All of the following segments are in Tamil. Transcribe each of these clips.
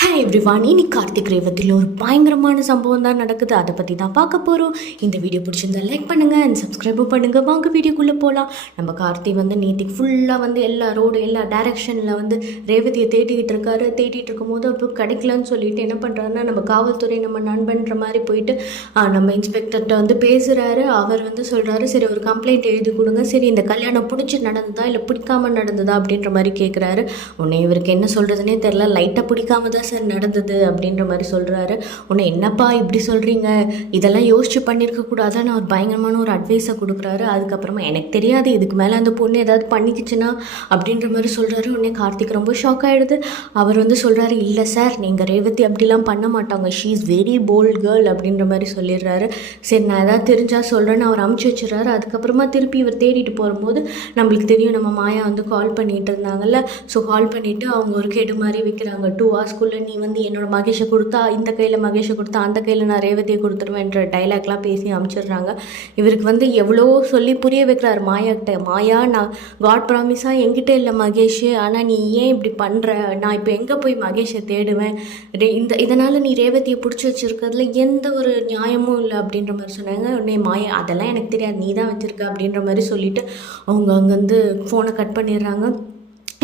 ஹாய் எவ்ரிவான், இன்னைக்கு கார்த்திக் ரேவதியில் ஒரு பயங்கரமான சம்பவம் தான் நடக்குது. அதை பற்றி தான் பார்க்க போகிறோம். இந்த வீடியோ பிடிச்சிருந்தா லைக் பண்ணுங்கள் அண்ட் சப்ஸ்கிரைபும் பண்ணுங்கள். வாங்க வீடியோக்குள்ளே போகலாம். நம்ம கார்த்தி நேற்றுக்கு ஃபுல்லாக எல்லா ரோடு எல்லா டைரெக்ஷனில் ரேவதியை தேடிட்டு இருக்கும்போது அப்போ கிடைக்கலன்னு சொல்லிட்டு என்ன பண்ணுறாருன்னா, நம்ம காவல்துறை நம்ம நண்பன்ற மாதிரி போயிட்டு நம்ம இன்ஸ்பெக்டர்கிட்ட பேசுகிறாரு. அவர் சொல்கிறாரு, சரி ஒரு கம்ப்ளைண்ட் எழுதி கொடுங்க, சரி இந்த கல்யாணம் பிடிச்சி நடந்ததா இல்லை பிடிக்காம நடந்ததா அப்படின்ற மாதிரி கேட்குறாரு. உடனே இவருக்கு என்ன சொல்கிறதுனே தெரில. லைட்டாக பிடிக்காம தான் சார் நடந்தது அப்படின்ற மாதிரி சொல்கிறாரு. உன்னை என்னப்பா இப்படி சொல்கிறீங்க, இதெல்லாம் யோசிச்சு பண்ணியிருக்கக்கூடாதான் நான் ஒரு பயங்கரமான ஒரு அட்வைஸை கொடுக்குறாரு. அதுக்கப்புறமா எனக்கு தெரியாது, இதுக்கு மேலே அந்த பொண்ணு ஏதாவது பண்ணிக்கிச்சுன்னா அப்படின்ற மாதிரி சொல்கிறாரு. உடனே கார்த்திக் ரொம்ப ஷாக் ஆகிடுது. அவர் சொல்கிறாரு, இல்லை சார் நீங்கள் ரேவதி அப்படிலாம் பண்ண மாட்டாங்க, she is very bold girl அப்படின்ற மாதிரி சொல்லிடுறாரு. சரி நான் ஏதாவது தெரிஞ்சால் சொல்கிறேன்னு அவர் அமுச்சு வச்சுறாரு. அதுக்கப்புறமா திருப்பி இவர் தேடிட்டு போகும்போது நம்மளுக்கு தெரியும், நம்ம மாயா கால் பண்ணிகிட்டு இருந்தாங்கல்ல. ஸோ கால் பண்ணிவிட்டு அவங்க ஒரு கேடு மாதிரி வைக்கிறாங்க. 2 hours நீ என்னோட மகேஷை கொடுத்தா இந்த கையில் மகேஷை கொடுத்தா அந்த கையில் நான் ரேவதியை கொடுத்துருவேன்ற டைலாக்லாம் பேசி அனுப்பிச்சிடுறாங்க. இவருக்கு எவ்வளோ சொல்லி புரிய வைக்கிறார் மாயாக்கிட்ட. மாயா, நான் காட் ப்ராமிஸாக என்கிட்ட இல்லை மகேஷ், ஆனால் நீ ஏன் இப்படி பண்ணுற, நான் இப்போ எங்கே போய் மகேஷை தேடுவேன், இதனால் நீ ரேவதியை பிடிச்சி வச்சுருக்கிறதுல எந்த ஒரு நியாயமும் இல்லை அப்படின்ற மாதிரி சொன்னாங்க. உடனே மாயா, அதெல்லாம் எனக்கு தெரியாது, நீ தான் வச்சுருக்க அப்படின்ற மாதிரி சொல்லிவிட்டு அவங்க அங்கேருந்து ஃபோனை கட் பண்ணிடுறாங்க.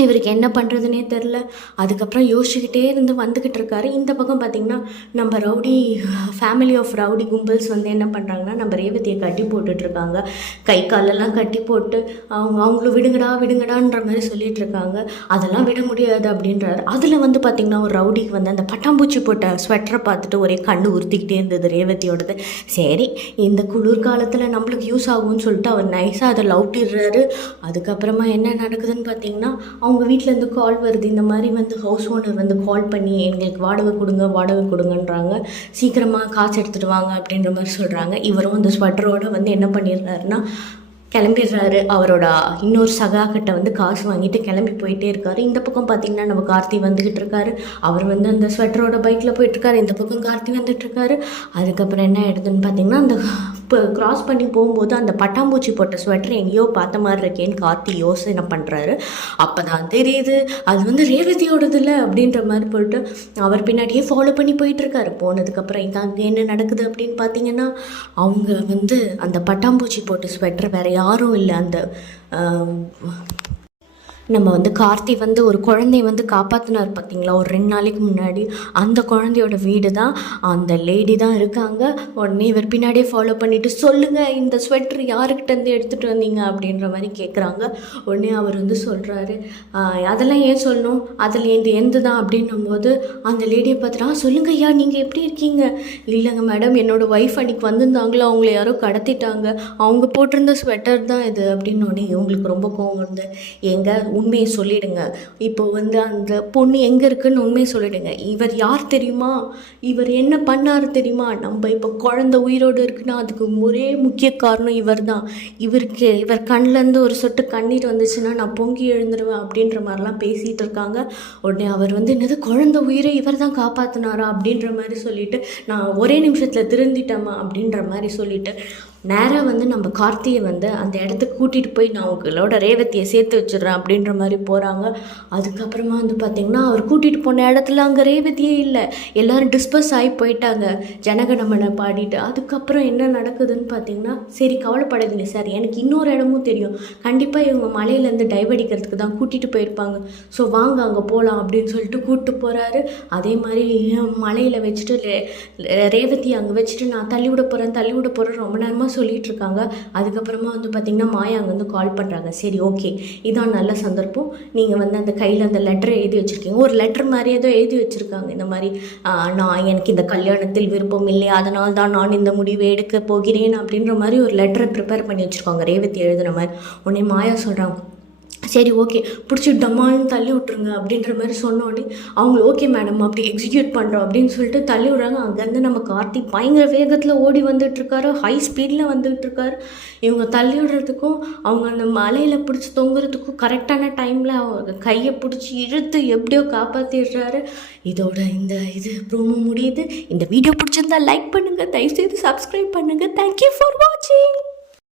இவருக்கு என்ன பண்ணுறதுனே தெரில. அதுக்கப்புறம் யோசிச்சுக்கிட்டே வந்துக்கிட்டு இருக்காரு. இந்த பக்கம் பார்த்திங்கன்னா நம்ம ரவுடி ஃபேமிலி ஆஃப் ரவுடி கும்பல்ஸ் என்ன பண்ணுறாங்கன்னா, நம்ம ரேவதியை கட்டி போட்டுட்ருக்காங்க. கை காலெல்லாம் கட்டி போட்டு அவங்களும் விடுங்கடான்ற மாதிரி சொல்லிகிட்ருக்காங்க. அதெல்லாம் விட முடியாது அப்படின்றாரு. அதில் பார்த்திங்கன்னா ஒரு ரவுடிக்கு அந்த பட்டாம்பூச்சி போட்ட ஸ்வெட்டரை பார்த்துட்டு ஒரே கண்ணு உறுத்திக்கிட்டே இருந்தது ரேவதியோடது. சரி இந்த குளிர்காலத்தில் நம்மளுக்கு யூஸ் ஆகும்னு சொல்லிட்டு அவர் நைஸாக அதை லவுட்டிடுறாரு. அதுக்கப்புறமா என்ன நடக்குதுன்னு பார்த்திங்கன்னா, அவங்க வீட்டிலேருந்து கால் வருது. இந்த மாதிரி ஹவுஸ் ஓனர் கால் பண்ணி எங்களுக்கு வாடகை கொடுங்கன்றாங்க. சீக்கிரமாக காசு எடுத்துகிட்டு வாங்க அப்படின்ற மாதிரி சொல்கிறாங்க. இவரும் அந்த ஸ்வெட்டரோடு என்ன பண்ணிடுறாருன்னா கிளம்பிடுறாரு. அவரோட இன்னொரு சகாக்கிட்ட காசு வாங்கிட்டு கிளம்பி போயிட்டே இருக்காரு. இந்த பக்கம் பார்த்திங்கன்னா நம்ம கார்த்தி வந்துக்கிட்டு இருக்காரு. அவர் அந்த ஸ்வெட்டரோட பைக்கில் போயிட்டுருக்காரு. இந்த பக்கம் கார்த்தி வந்துட்டுருக்காரு. அதுக்கப்புறம் என்ன ஆகிடுதுன்னு பார்த்திங்கன்னா, அந்த இப்போ க்ராஸ் பண்ணி போகும்போது அந்த பட்டாம்பூச்சி போட்ட ஸ்வெட்டர் எங்கேயோ பார்த்த மாதிரி இருக்கேன்னு கார்த்தி யோசனை பண்ணுறாரு. அப்போ தான் தெரியுது அது ரேவதியோடது இல்லை அப்படின்ற மாதிரி போயிட்டு அவர் பின்னாடியே ஃபாலோ பண்ணி போயிட்டுருக்காரு. போனதுக்கப்புறம் இங்கே என்ன நடக்குது அப்படின்னு பார்த்தீங்கன்னா, அவங்க அந்த பட்டாம்பூச்சி போட்ட ஸ்வெட்டர் வேறு யாரும் இல்லை, அந்த நம்ம கார்த்தி ஒரு குழந்தைய காப்பாற்றினார் பார்த்தீங்களா ஒரு 2 நாளைக்கு முன்னாடி, அந்த குழந்தையோட வீடு தான், அந்த லேடி தான் இருக்காங்க. உடனே இவர் பின்னாடியே ஃபாலோ பண்ணிவிட்டு, சொல்லுங்கள் இந்த ஸ்வெட்டர் யாருக்கிட்டேருந்து எடுத்துகிட்டு வந்தீங்க அப்படின்ற மாதிரி கேட்குறாங்க. உடனே அவர் சொல்கிறாரு, அதெல்லாம் ஏன் சொல்லணும், அதில் எந்த தான் அப்படின்னும்போது அந்த லேடியை பார்த்துட்டா, சொல்லுங்கள் ஐயா நீங்கள் எப்படி இருக்கீங்க. இல்லைங்க மேடம், என்னோடய ஒய்ஃப் அன்றைக்கி வந்திருந்தாங்களோ, அவங்கள யாரோ கடத்திட்டாங்க, அவங்க போட்டிருந்த ஸ்வெட்டர் தான் இது அப்படின்னோடனே இவங்களுக்கு ரொம்ப கோவம் வந்து, எங்க உண்மையை சொல்லிடுங்க, இப்போ அந்த பொண்ணு எங்கே இருக்குன்னு உண்மையை சொல்லிடுங்க, இவர் யார் தெரியுமா, இவர் என்ன பண்ணார் தெரியுமா, நம்ம இப்போ குழந்தை உயிரோடு இருக்குன்னா அதுக்கு ஒரே முக்கிய காரணம் இவர் தான், இவர் கண்ணிலேருந்து ஒரு சொட்டு கண்ணீர் வந்துச்சுன்னா நான் பொங்கி எழுந்துருவேன் அப்படின்ற மாதிரிலாம் பேசிகிட்டு இருக்காங்க. உடனே அவர் என்னது குழந்தை உயிரை இவர் தான் காப்பாற்றினாரா அப்படின்ற மாதிரி சொல்லிவிட்டு, நான் ஒரே நிமிஷத்தில் திருந்திட்டேம்மா அப்படின்ற மாதிரி சொல்லிவிட்டு நேராக நம்ம கார்த்தியை அந்த இடத்துக்கு கூட்டிகிட்டு போய் நான் உங்களோட ரேவதியை சேர்த்து வச்சிடுறேன் அப்படின்ற மாதிரி போகிறாங்க. அதுக்கப்புறமா பார்த்திங்கன்னா அவர் கூட்டிகிட்டு போன இடத்துல அங்கே ரேவதியே இல்லை, எல்லோரும் டிஸ்பர்ஸ் ஆகி போயிட்டாங்க ஜனகணமனை பாடிட்டு. அதுக்கப்புறம் என்ன நடக்குதுன்னு பார்த்திங்கன்னா, சரி கவலைப்படாதீங்க சார், எனக்கு இன்னொரு இடமும் தெரியும், கண்டிப்பாக இவங்க மலையிலேருந்து டைவடிக்கிறதுக்கு தான் கூட்டிகிட்டு போயிருப்பாங்க, ஸோ வாங்க அங்கே போகலாம் அப்படின்னு சொல்லிட்டு கூப்பிட்டு போகிறாரு. அதே மாதிரி மலையில் வச்சுட்டு ரேவதியை அங்கே வச்சுட்டு நான் தள்ளி விட போகிறேன் ரொம்ப நேரமாக சொல்லிகிட்டு இருக்காங்க. அதுக்கப்புறமா பார்த்திங்கன்னா மாயா அங்கே கால் பண்ணுறாங்க. சரி ஓகே, இதான் நல்ல சந்தர்ப்பம், நீங்கள் அந்த கையில் அந்த லெட்டரை எழுதி வச்சுருக்கீங்க, ஒரு லெட்டர் மாதிரி ஏதோ எழுதி வச்சுருக்காங்க, இந்த மாதிரி நான் எனக்கு இந்த கல்யாணத்தில் விருப்பம் இல்லை, அதனால் தான் நான் இந்த முடிவை எடுக்க போகிறேன் அப்படின்ற மாதிரி ஒரு லெட்டரை ப்ரிப்பேர் பண்ணி வச்சுருக்காங்க ரேவதி எழுதுன மாதிரி. உடனே மாயா சொல்கிறாங்க, சரி ஓகே பிடிச்சி டம்மான்னு தள்ளி விட்ருங்க அப்படின்ற மாதிரி சொன்னோடனே அவங்க ஓகே மேடம் அப்படி எக்ஸிக்யூட் பண்ணுறோம் அப்படின்னு சொல்லிட்டு தள்ளி விட்றாங்க. அங்கேருந்து நம்ம கார்த்தி பயங்கர வேகத்தில் ஓடி வந்துட்டுருக்காரு, ஹை ஸ்பீடில் வந்துட்டுருக்காரு. இவங்க தள்ளி விடுறதுக்கும் அவங்க அந்த மலையில் பிடிச்சி தொங்குறதுக்கும் கரெக்டான டைமில் அவங்க கையை பிடிச்சி இழுத்து எப்படியோ காப்பாற்றிடுறாரு. இதோட இது ப்ரோமோ முடியுது. இந்த வீடியோ பிடிச்சிருந்தா லைக் பண்ணுங்கள், தயவுசெய்து சப்ஸ்கிரைப் பண்ணுங்கள். தேங்க்யூ ஃபார் வாட்சிங்.